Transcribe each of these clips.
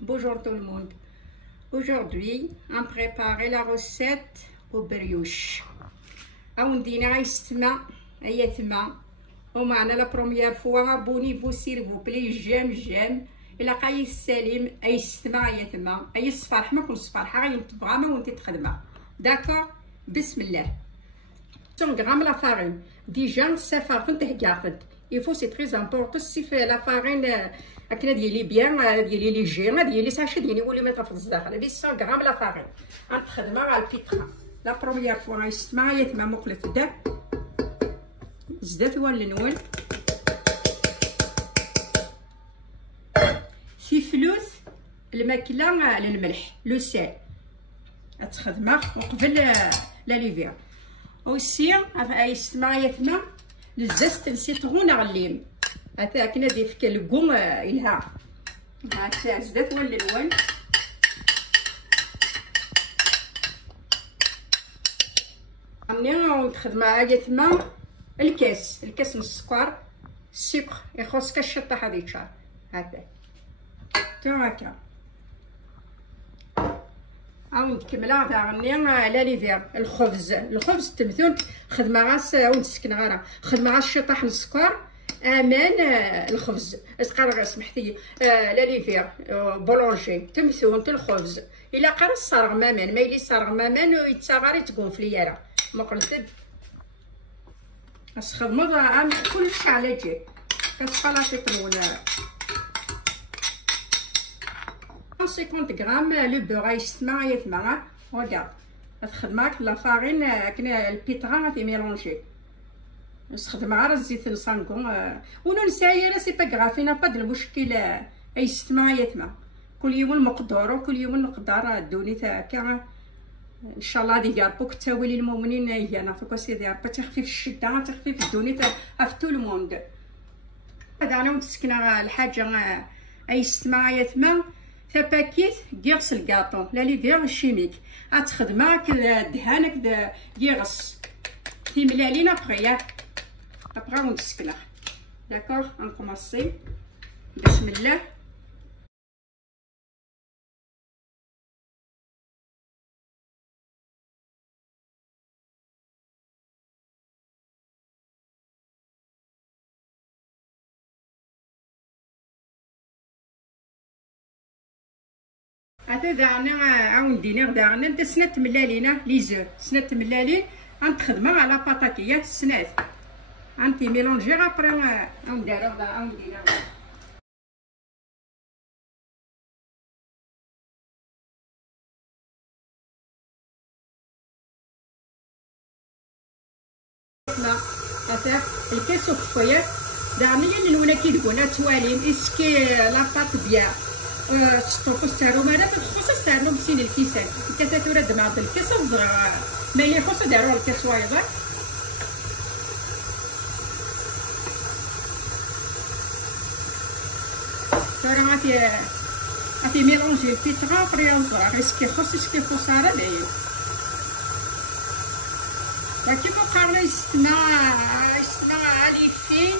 bonjour tout le monde. Aujourd'hui, on prépare la recette au brioche. عاوندينا غيستمع ايتما ومعنا لا بروميير فوا abonnez-vous s'il vous plaît جام الا قاي السليم ايستمع ايتما اي الصفارح ما كل صفارحه غينطبغها ما وانت تخدمها داكور. بسم الله. 100 غرام لا فارين ديجا سافارن تهكاخد il faut c'est très important si fait la farine اكنا ديالي بيان ديالي لي جير ديالي ساشي ديالي ولي ما تفضل الداخل 100 غرام لا فارين غنخدمها على البيترا لا بروميير فوا غيستمع يتما مقلت الدب الزيت واللون في فلوس الماكله على الملح لو سال غتخدمها وقبل لا ليفير اوسي غيستمع يتما الزست السيترون غليم هذا كنا دي فك الكون الها هاكا الزيت واللون راني نخدم يتما الكاس نص السكر السكر يخصك الشطه هذه تشار هكا تو هكا نكملها داغني على ليفير الخبز التمثون خدمه غاس ونسكن غير خدمه غاس الشطح السكر امان الخبز اسقر سمحتي لا ليفير بولونجي تمثون الخبز الا قرا الصرغ مامان ما يلي صرغ مامان يتساغر تقونفل يارا ما قلت اسخدمو كلشي على جي كتخلاصي طلول 50 غرام لو بور غيستمع يتما ريغارد غتخدمها لا فارين كنا البيترا غادي ميلونجي نستخدم غير الزيت الصانكون ونو نسايره سي با غراف فينا با د المشكل يستمع يتما كل يوم المقدور وكل يوم نقدر دوني هكا ان شاء الله ديال بوك تاولي المؤمنين هي نعطيكم سيدي ربي تخفيف الشده تخفيف الدوني في تو الموند هذا انا متسكنه الحاجه يستمع يتما باكيت ديغس الكاطو لا لي ديغ الشيميك غتخدمها دهانك ديغس تيملالين ابغي ونسكنه داكوغ نكومونسي بسم الله. هذا داعنا عاوندينا داعنا نتا سنات ملالينا لي زو سنات ملالين غنخدمها على باطاكيه سنات غنتي ميلونجي ابري غنديرو عاوندينا هذا الكاس وكفايه داعنا اللي كي تقولنا توالين اسكي لاباط بيان تشطوفو ستارو مالا تخصو ستارو مسين الكيسان الكاسات وراد مع الكيس وزغا ما اللي يخصو دارو الكاس وايضا ترى غادي ميلونجي البيترا فري وزغا اسكي خص اسكي خساره داير ولكن مقارنه يستمع علي فين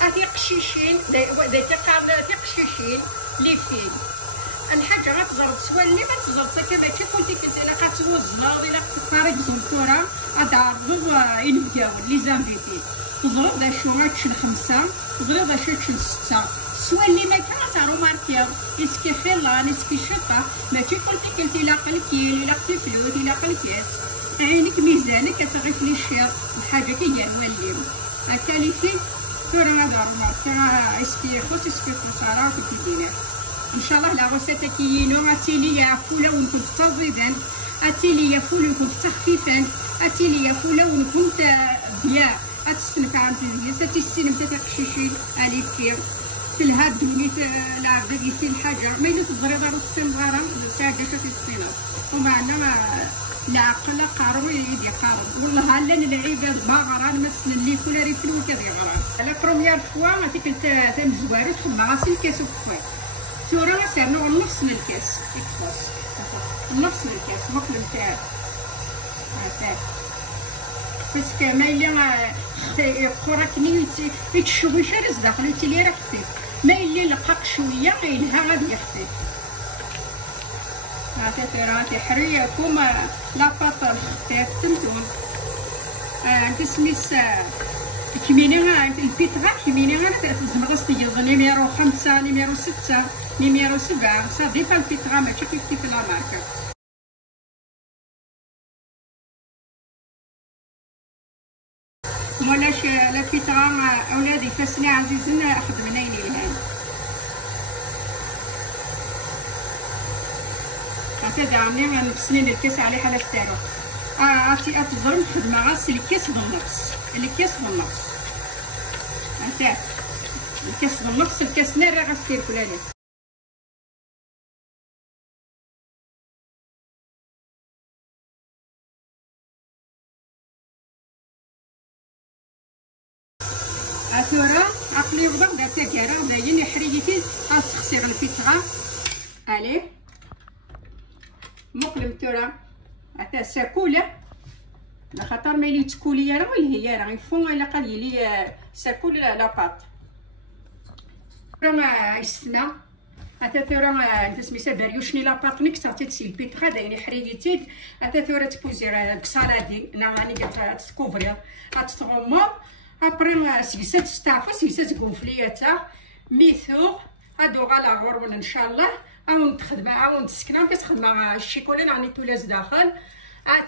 هادي قشيشين داك قارنه قشيشين لي فين الحاجه غتزرد سوا اللي ما تزرد كيما ماشي كنتي الا كتوزها ولا كتقاري بزنطوره غتعرضو ينبداو لي زانفيتي تزرد داشو غتشن 5 تزرد داشو تشن 6 سوا اللي ما كان تعرو ماركيو اسكي خيلان اسكي شطه ماشي كنتي لا قلكيل لا فلوت لا قلكيس عينك ميزانك كتغيف لي الشير الحاجه كي نوليو هكا لي فين تورا هذا الماركه اسكي خوت اسكي خساره في الدينار ان شاء الله لا غوسيت كيينو اتيلي يا فولا ونكون تزيدان اتيلي يا فولا ونكون تخفيفان اتيلي يا فولا ونكون بيان اتسنف عن تزيد ستيسين تاع قشيشين الي كير في الهاد دونيت لا غادي في الحاجه ما يدوز الزريضه والسن غرام ساعه في السنه ومعنا العقل قارو يدي قارو والله هلا العباد ما غران مسن اللي كل ريفلو كذي غران على بروميير فوا غادي كنت تم زوارو تخدم غاسي الكاس وكفاي تورا سيرنو نص من الكاس يكفاس نص من الكاس مقلب تاعك هكا باسكو ما الا خوراكني يتشوي شارز داخل تيلي راه خفيف ما الا لقاق شويه غيلها غادي يخفيف عطيتي حريكم لاباط تمتون تسميس كمينيغا البيتغا كمينيغا تزمغس تجيض نيميرو 5 نيميرو 6 نيميرو 7 صديقة البيتغا ماشي كيف لا ماركة. مولاش البيتغا أولادي فاسني عزيزنا خدمنا يليهان هكذا عاملين نفسنين الكاس عليه حالة تارو عرفتي أتظلم خدمة غاس الكاس بالنص هكا الكاس بالنص الكاس نارا غاس تير كلالات أثورا عقلي غضب دارتا كارا باين يحريتي أسخسي البيتغا عليه مقلم تورا عتا ساكوله لخاطر ما يلي تكولي راه اللي هي راه يفون الا قال لي ساكول لاباط راه يستنى عتا تورا تسميتها بريوشني لاباط نيك صافي تسيل بيتغا دايني حريتي عتا تورا تبوزي كسالادي نعاني قالت تكوفري تغمر ابري سيسات ستافا سيسات كونفلياتا ميثوغ هادو غالا غرون ان شاء الله عاون تخدم عاون تسكن كتخدم الشيكولا راني تولاز داخل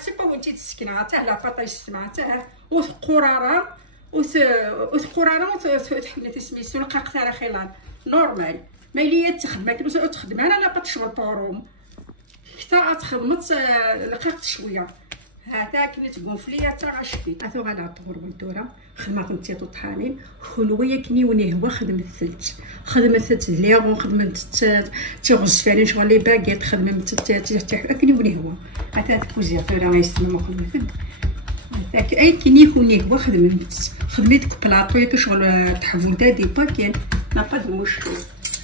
تبقى وانتي تسكن حتى لاباط يستمع حتى وثقراره وثحنا تسميسو القاق راه خلال نورمال ما ليا تخدم تخدم انا لاباط شغل طوروم حتى تخدمت القاق شويه هذا كنت كونفليا تا غاشكي اثو غالا طغور ولدورا خدمه نتي طحانين خلويه كني ونهوا خدمت ليغ خدمت تيغز فعلا شغل لي باكيت خدمت كني ونهوا هذا تكوزي ثورا غيسمو خدمت هذاك اي كني ونهوا خدمت بلاطو شغل تحفودا دي باكين لا با دو مشكل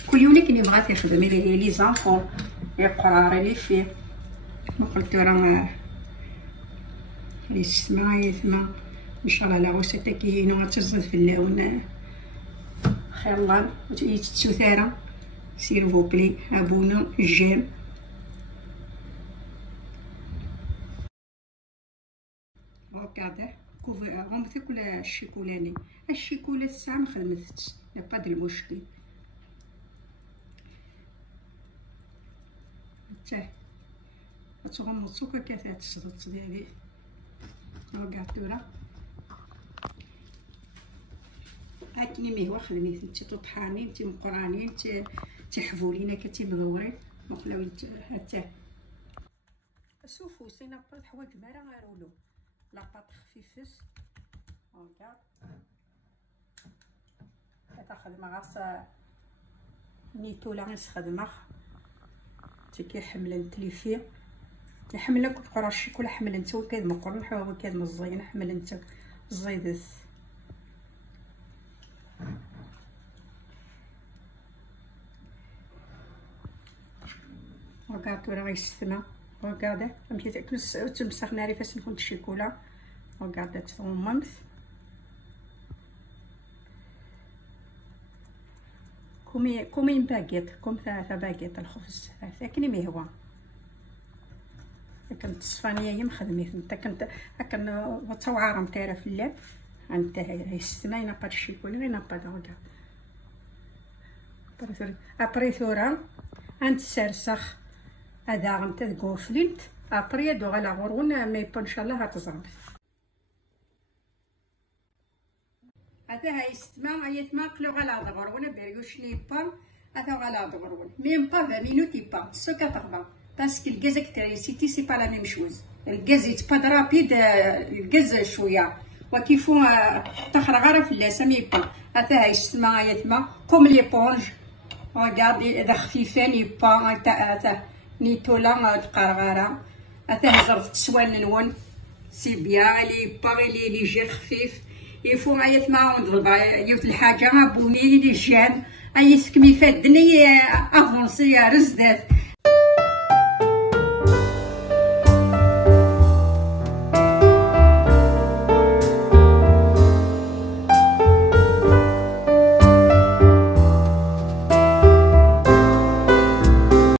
كل يوم كني بغات يخدم لي زانفون يقرا لي فيه قلت راه يسمع ان شاء الله لا غوسه كاينه غتزد في اللون خير الله تسوثاره سير فوبلي ابونا جيم هكذا كوفي غنمثل كل الشيكولاني الشيكولا الساعه ما خدمتش لا با د المشكل حتى تغمض هكا كثات تصدت ديالي رقعتورا هاكني مهوا خدميت نتي طحانين نتي مقرانين نتي تحفولينا كتي مدورين مقلاو حتى شوفوا سينا با حوايج مارا غارولو لاباط خفيفس هكا كتخدم غاس نيتو لا غيس خدمه تي كيحمل التليفي يحمل لك قراشي كل حمل انت وكاد مقرن حوا وكاد مزين حمل انت الزيدس وقعدت راه يستنا وقاعده مشي تاكل تمسخ ناري فاش نكون الشيكولا وقاعده تغممت كومين باكيت كوم 3 باكيت الخبز لكن مهوا كنت الصفانيه هي مخدميت نتا كنت توعاره نتايره في الليل انت هي السماينه نابا الشيكولا غير نابا كاع ابري ثورا انت سرسخ هذا غنت كوفلينت ابري دو غلا غرون مي ان شاء الله غتزرب هذا هاي استما هي تما قلو غلا غرون بريوشني با هذا غلا غرون ميم با 20 مينوت با سو 80 باسكو الغاز الكتريسيتي سي با لا ميم شوز الغاز يتباد رابيد الغاز شويه وكيفو تخرج غير في اللاسه با هذا هاي استما هي تما كوم ليبونج ريغاردي اذا خفيفان يبا تاع نيتولا تقرغره هذا هزرت سوال نون سي بيان لي باغي لي جير خفيف يفو عيط معاهم يوت الحاجه بوني لي جان اي سكمي فادني افونسي رزدات